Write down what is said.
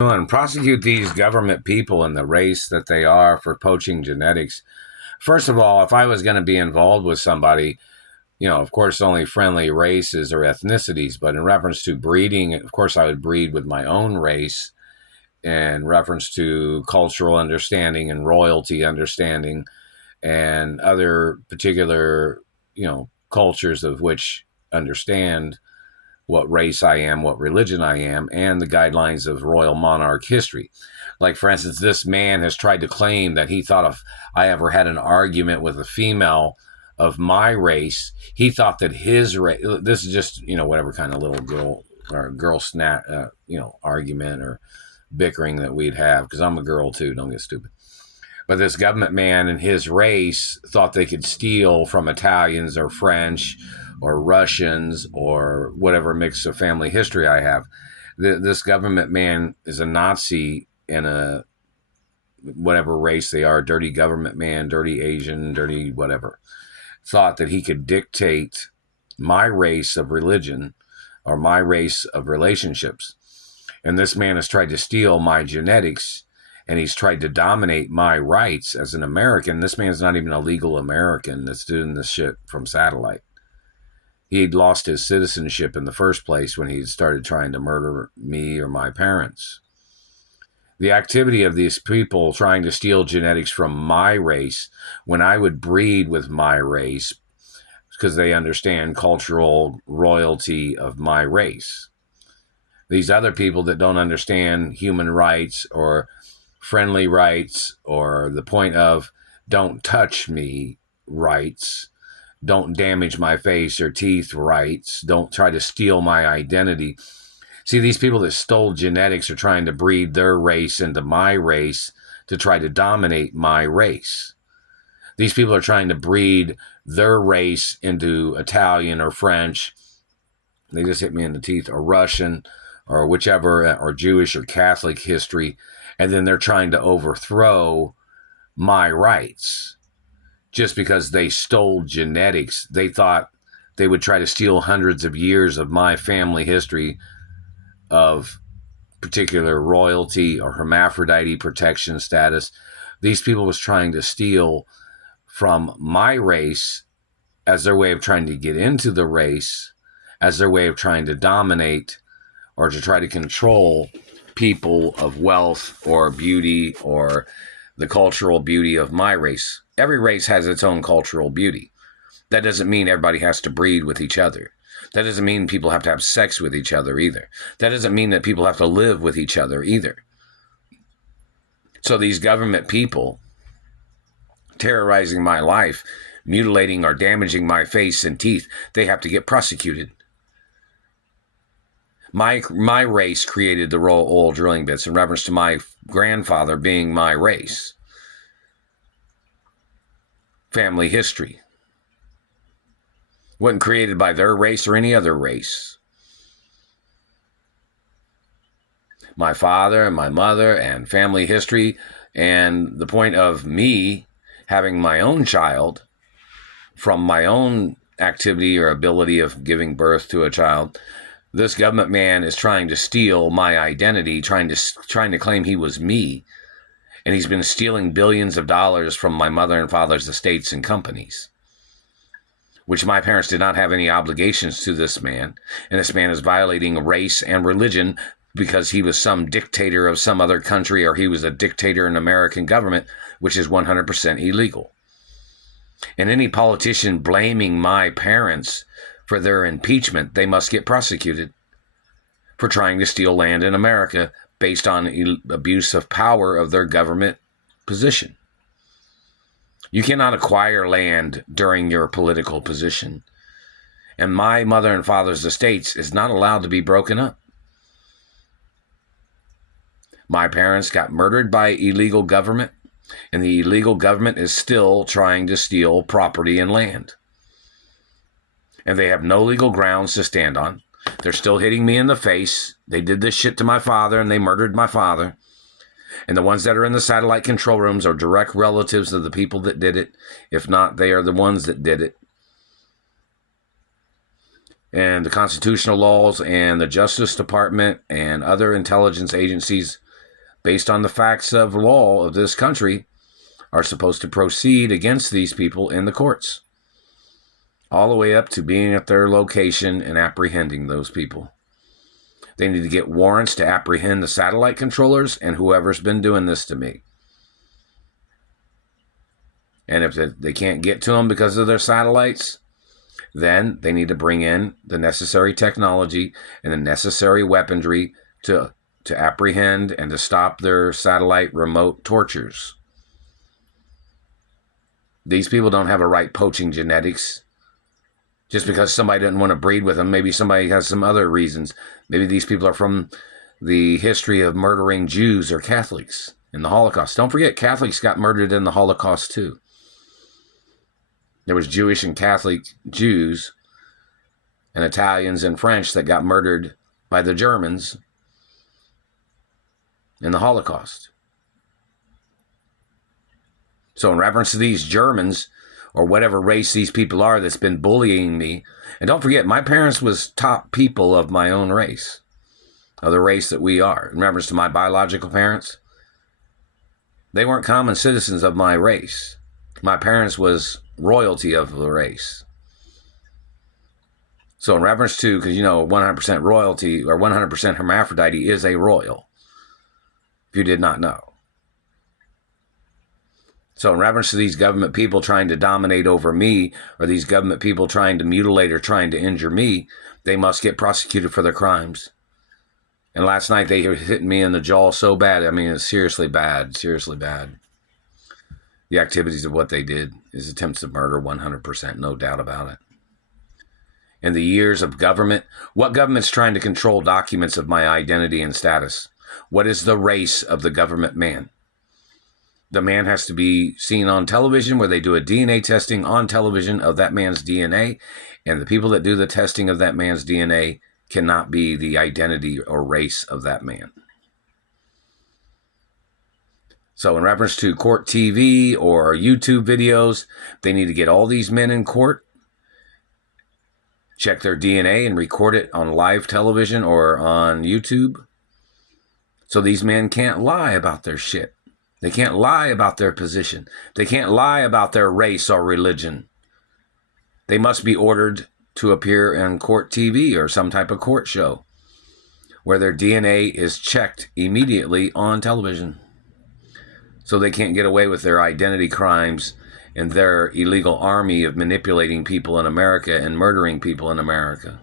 And prosecute these government people in the race that they are for poaching genetics. First of all, if I was going to be involved with somebody, of course, only friendly races or ethnicities, but in reference to breeding, of course, I would breed with my own race in reference to cultural understanding and royalty understanding and other particular, cultures of which understand what race I am, what religion I am, and the guidelines of royal monarch history. Like, for instance, this man has tried to claim that he thought if I ever had an argument with a female of my race, he thought that his race, this is just, whatever kind of little girl or girl snap, argument or bickering that we'd have, because I'm a girl too, don't get stupid. But this government man and his race thought they could steal from Italians or French or Russians or whatever mix of family history I have. This government man is a Nazi in a whatever race they are, dirty government man, dirty Asian, dirty whatever, thought that he could dictate my race of religion or my race of relationships. And this man has tried to steal my genetics, and he's tried to dominate my rights as an American. This man's not even a legal American that's doing this shit from satellite. He'd lost his citizenship in the first place when he started trying to murder me or my parents. The activity of these people trying to steal genetics from my race when I would breed with my race because they understand cultural royalty of my race. These other people that don't understand human rights or friendly rights or the point of don't touch me rights, don't damage my face or teeth rights, don't try to steal my identity. See, these people that stole genetics are trying to breed their race into my race to try to dominate my race. These people are trying to breed their race into Italian or French. They just hit me in the teeth, or Russian or whichever, or Jewish or Catholic history. And then they're trying to overthrow my rights just because they stole genetics. They thought they would try to steal hundreds of years of my family history of particular royalty or hermaphrodite protection status. These people was trying to steal from my race as their way of trying to get into the race, as their way of trying to dominate or to try to control people of wealth or beauty or the cultural beauty of my race. Every race has its own cultural beauty. That doesn't mean everybody has to breed with each other. That doesn't mean people have to have sex with each other either. That doesn't mean that people have to live with each other either. So these government people terrorizing my life, mutilating or damaging my face and teeth, they have to get prosecuted. My race created the Royal Oil drilling bits in reference to my grandfather being my race. Family history. Wasn't created by their race or any other race. My father and my mother and family history, and the point of me having my own child from my own activity or ability of giving birth to a child. This government man is trying to steal my identity, trying to claim he was me. And he's been stealing billions of dollars from my mother and father's estates and companies, which my parents did not have any obligations to this man. And this man is violating race and religion because he was some dictator of some other country, or he was a dictator in American government, which is 100% illegal. And any politician blaming my parents for their impeachment, they must get prosecuted for trying to steal land in America based on abuse of power of their government position. You cannot acquire land during your political position. And my mother and father's estates is not allowed to be broken up. My parents got murdered by illegal government, and the illegal government is still trying to steal property and land. And they have no legal grounds to stand on. They're still hitting me in the face. They did this shit to my father, and they murdered my father. And the ones that are in the satellite control rooms are direct relatives of the people that did it. If not, they are the ones that did it. And the constitutional laws and the Justice Department and other intelligence agencies based on the facts of law of this country, are supposed to proceed against these people in the courts, all the way up to being at their location and apprehending those people. They need to get warrants to apprehend the satellite controllers and whoever's been doing this to me. And if they can't get to them because of their satellites, then they need to bring in the necessary technology and the necessary weaponry to apprehend and to stop their satellite remote tortures. These people don't have a right poaching genetics. Just because somebody didn't want to breed with them, maybe somebody has some other reasons. Maybe these people are from the history of murdering Jews or Catholics in the Holocaust. Don't forget, Catholics got murdered in the Holocaust too. There was Jewish and Catholic Jews and Italians and French that got murdered by the Germans in the Holocaust. So in reference to these Germans, or whatever race these people are that's been bullying me, and don't forget, my parents was top people of my own race, of the race that we are. In reference to my biological parents, they weren't common citizens of my race. My parents was royalty of the race. So in reference to, because 100% royalty or 100% hermaphrodite is a royal, if you did not know. So in reference to these government people trying to dominate over me, or these government people trying to mutilate or trying to injure me, they must get prosecuted for their crimes. And last night they were hitting me in the jaw so bad. I mean, it's seriously bad, seriously bad. The activities of what they did is attempts of murder, 100%, no doubt about it. In the years of government, what government's trying to control documents of my identity and status? What is the race of the government man? The man has to be seen on television where they do a DNA testing on television of that man's DNA, and the people that do the testing of that man's DNA cannot be the identity or race of that man. So in reference to court TV or YouTube videos, they need to get all these men in court, check their DNA and record it on live television or on YouTube. So these men can't lie about their shit. They can't lie about their position. They can't lie about their race or religion. They must be ordered to appear in court TV or some type of court show where their DNA is checked immediately on television. So they can't get away with their identity crimes and their illegal army of manipulating people in America and murdering people in America.